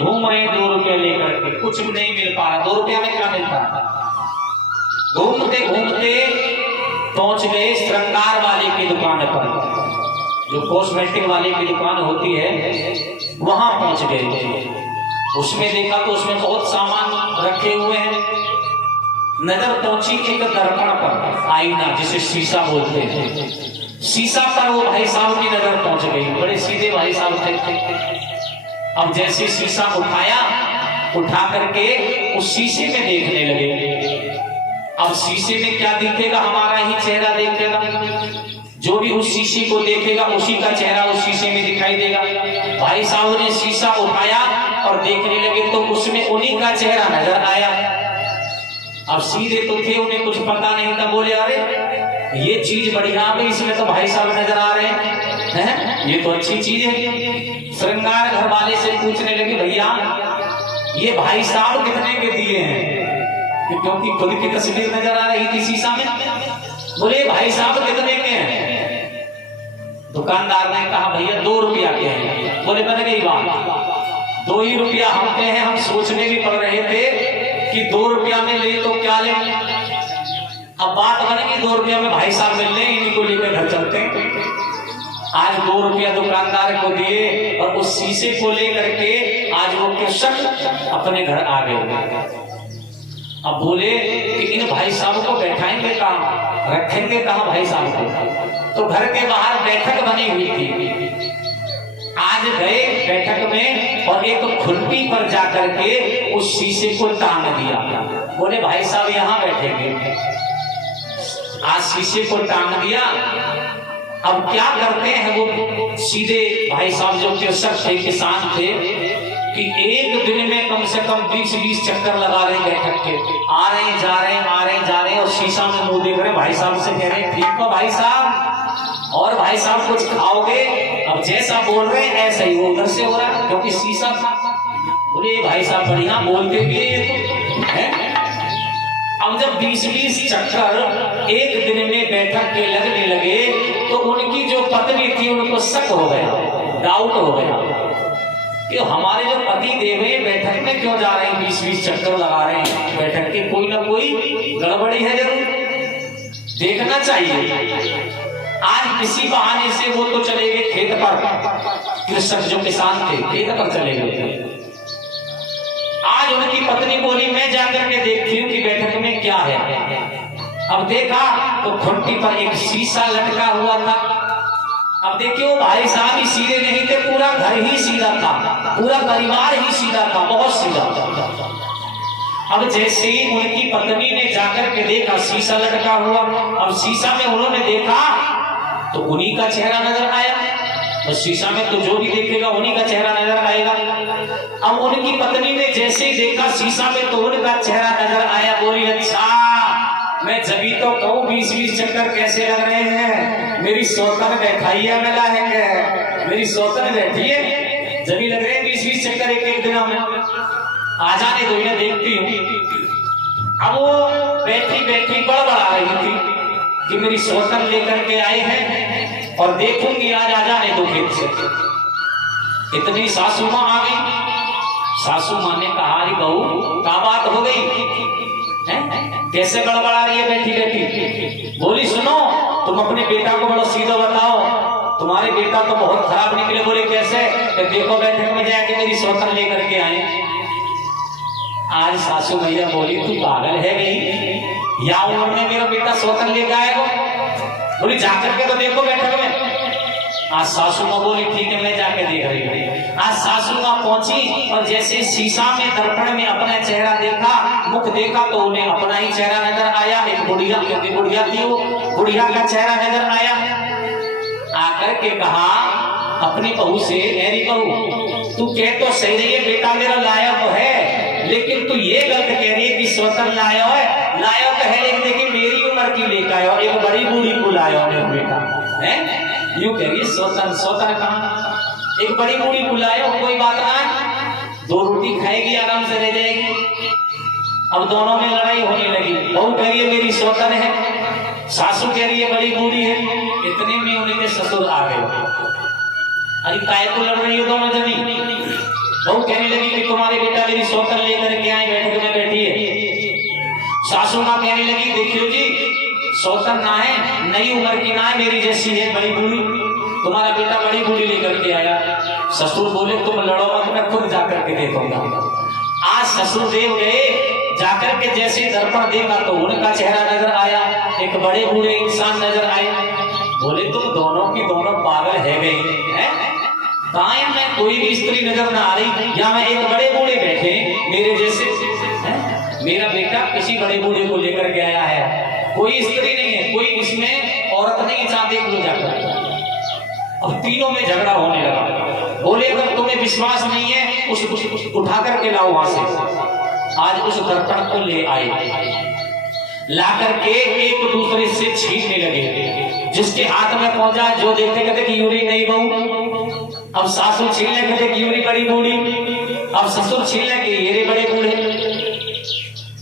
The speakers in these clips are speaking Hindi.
घूम रहे 2 रुपये लेकर के, कुछ भी नहीं मिल पा रहा। 2 रुपया में क्या मिलता है? घूमते घूमते पहुंच गए श्रृंगार वाले की दुकान पर, जो कॉस्मेटिक वाले की दुकान होती है, वहां पहुंच गए। उसमें देखा तो उसमें बहुत सामान रखे हुए हैं। नजर पहुंची एक दर्पण पर, आईना जिसे शीशा बोलते हैं, शीशा पर वो भाई साहब की नजर पहुंच गई। बड़े सीधे भाई साहब थे। अब जैसे शीशा उठा करके उस शीशे में देखने लगे। अब शीशे में क्या दिखेगा? हमारा ही चेहरा देखेगा। जो भी उस शीशे को देखेगा उसी का चेहरा उस शीशे में दिखाई देगा। भाई साहब ने शीशा उठाया और देखने लगे तो उसमें उन्हीं का चेहरा नजर आया। अब सीधे तो थे, उन्हें कुछ पता नहीं था। बोले अरे ये चीज बढ़िया है, इसमें तो भाई साहब नजर आ रहे हैं, ये तो अच्छी चीज है। श्रृंगार घर वाले से पूछने लगे, भैया ये भाई साहब कितने के दिए हैं? क्योंकि खुद की तस्वीर नजर आ रही थी शीशा में। बोले भाई साहब कितने के हैं? दुकानदार ने कहा भैया 2 रुपया के हैं। बोले बन गई बात, 2 ही रुपया हम के हैं। हम सोचने भी पड़ रहे थे कि 2 रुपया में ले तो क्या ले। अब बात बन गई 2 रुपया में भाई साहब मिल ले, इन्हीं को लेकर घर चलते हैं। आज 2 रुपया दुकानदार को दिए और उस शीशे को लेकर के आज वो कृषक अपने घर आ गए। अब बोले कि इन भाई साहब को बैठाएंगे कहाँ, रखेंगे कहाँ भाई साहब को? तो घर के बाहर बैठक बनी हुई थी। आज गए बैठक में और एक खुरपी पर जाकर के उस शीशे को टांग दिया। बोले भाई साहब यहाँ बैठेंगे। आज शीशे को टांग दिया। अब क्या करते हैं वो सीधे भाई साहब जो कृषक थे, किसान थे, कि एक दिन में कम से कम 20-20 चक्कर लगा रहे बैठक के, आ रहे जा रहे आ रहे जा रहे, और शीशा में मुंह देख रहे। भाई साहब से कह रहे ठीक हो भाई साहब, और भाई साहब कुछ खाओगे? अब जैसा बोल रहे हैं ऐसा ही वो उधर से हो रहा है, क्योंकि शीशा था। बोले भाई साहब बढ़िया बोलते भी है। अब जब 20-20 चक्कर एक दिन में बैठक के लगने लगे तो उनकी जो पत्नी थी उनको शक हो गया, डाउट हो गया कि हमारे जो पति देव हैं बैठक में क्यों जा रहे हैं, 20-20 चक्कर लगा रहे हैं बैठक के, कोई ना कोई गड़बड़ी है, जरूर देखना चाहिए। आज किसी बहाने से वो तो चले गए खेत पर, कृषक जो किसान थे खेत पर चले गए। आज उनकी पत्नी बोली मैं जाकर के देखती हूँ कि बैठक में क्या है। अब देखा तो खुंटी पर एक शीशा लटका हुआ था। अब देखियो भाई साहब ही सीधे नहीं थे, पूरा घर ही सीधा था, पूरा परिवार ही सीधा था, बहुत सीधा था। अब जैसे ही उनकी पत्नी ने जाकर के देखा शीशा लटका हुआ, अब शीशा में उन्होंने देखा तो उन्हीं का चेहरा नजर आया। तो शीशा में तो जो भी देखेगा उन्हीं का चेहरा नजर आएगा। अब उनकी पत्नी ने जैसे ही देखा शीशा में तो उनका चेहरा नजर आया। बोली अच्छा मैं जभी तो कहूँ 20-20 चक्कर कैसे लग रहे हैं, मेरी सौतन बैठाइया में लाएंगे, मेरी सौतन बैठी है, जभी लग रहे हैं 20-20 चक्कर एक दिन में, आ जाने दो इन्हें देखती हूँ। अब वो बैठी बैठी बड़बड़ा रही थी कि मेरी सौतन लेकर के आए हैं और देखूंगी आज, आ जाने दो खेत से। इतनी सासू माँ आ गई। सासू माँ ने कहा अरे बहू क्या बात हो गई है, कैसे गड़बड़ा रही है बैठी बैठी? बोली सुनो तुम अपने बेटा को बड़ा सीधा बताओ, तुम्हारे बेटा तो बहुत खराब निकले। बोले कैसे? देखो बैठक में जाके मेरी सौतन लेकर के आए। आज सासू मैया बोली तू पागल है गई, या उन्होंने मेरा बेटा सौतन लेकर आएगा? बोली जाकर के तो देखो बैठक में। आज सासू माँ बोली ठीक है मैं जाके देख रही हूँ। आज सासू माँ पहुंची और जैसे शीशा में दर्पण में अपना चेहरा देखा, मुख देखा तो उन्हें अपना ही चेहरा नजर आया। एक बुढ़िया, क्योंकि बुढ़िया थी वो, बुढ़िया का चेहरा नजर आया। आकर के कहा अपनी बहू से, मेरी बहू तू कह तो सही रही है बेटा मेरा लाया तो है, लेकिन तू ये गलत कह रही है कि स्वतंत्र लाया है, लाया तो है लेकिन देखिए मेरी उम्र की लेकर आया, एक बड़ी बूढ़ी को लाया बेटा है, यूं कह रही है स्वतंत्र। स्वतंत्र कहाँ, एक बड़ी बूढ़ी को लाया, कोई बात ना, 2 रोटी खाएगी आराम से रह जाएगी। अब दोनों में लड़ाई होने लगी। बहू कह रही है मेरी स्वतंत्र है, सासू कह रही है बड़ी बूढ़ी है। इतने में उनके ससुर आ गए। अरे काय को लड़ रही है दोनों जनी? बहू कहने लगी कि तुम्हारे बेटा मेरी सौतन लेकर के आए, बैठक में बैठी है। सासू माँ कहने लगी देखियो जी, सौतन ना है, नई उम्र की ना है, मेरी जैसी है, बड़ी बूढ़ी, तुम्हारा बेटा बड़ी बूढ़ी लेकर के आया। ससुर बोले तुम लड़ो मत, मैं खुद जाकर के देखूंगा। आज ससुर देव गए, जाकर के जैसे दर्पण देखा तो उनका चेहरा नजर आया, एक बड़े बूढ़े इंसान नजर आए। बोले तुम दोनों की दोनों पागल है गई है, कहाँ में कोई भी स्त्री नजर ना आ रही, या मैं एक बड़े बूढ़े बैठे मेरे जैसे है? मेरा बेटा किसी बड़े बूढ़े को लेकर के आया है, कोई स्त्री नहीं है, कोई इसमें औरत नहीं, चाहते लो जाकर। अब तीनों में झगड़ा होने लगा। बोले अगर तुम्हें विश्वास नहीं है उस उठा करके लाओ वहां से। आज उस दर्पण को ले आए, ला करके एक दूसरे से छीनने लगे। जिसके हाथ में पहुंचा जो देखते कहते कि यूरी नहीं बहू, अब सासू छीनने कहते कि यूरी बड़ी बूढ़ी, अब ससुर छीनने के ये बड़े बूढ़े।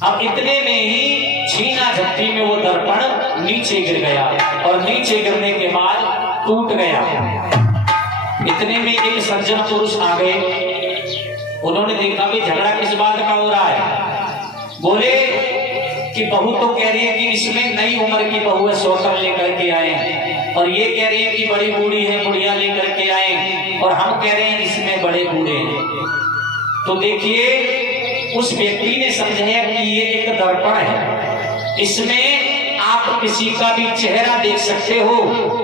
अब इतने में ही छीना झपटी में वो दर्पण नीचे गिर गया, और नीचे गिरने के बाद टूट गया। इतने में एक सज्जन पुरुष आ गए, उन्होंने देखा भी झगड़ा किस बात का हो रहा है। बोले कि बहू तो कह रही है कि इसमें नई उम्र की बहू है, सौतन लेकर के आए, और ये कह रही है कि बड़ी बूढ़ी है, बुढ़िया लेकर के आए, और हम कह रहे हैं इसमें बड़े बूढ़े हैं। तो देखिए उस व्यक्ति ने समझाया कि ये एक दर्पण है, इसमें आप किसी का भी चेहरा देख सकते हो,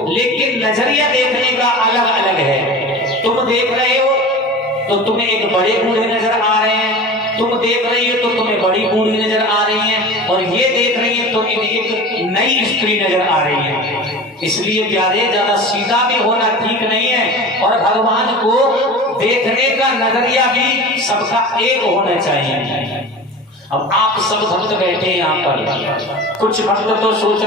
लेकिन नजरिया देखने का अलग अलग है। तुम देख रहे हो तो तुम्हें एक बड़े बूढ़े नजर आ रहे हैं, तुम देख रही हो तो तुम्हें बड़ी बूढ़ी नजर आ रही है, और ये देख रही है तो इन्हें एक नई स्त्री नजर आ रही है। इसलिए प्यारे ज्यादा सीधा भी होना ठीक नहीं है, और भगवान को देखने का नजरिया भी सबका एक होना चाहिए। अब आप सब भक्त बैठे यहाँ पर, कुछ भक्त तो सोच रहे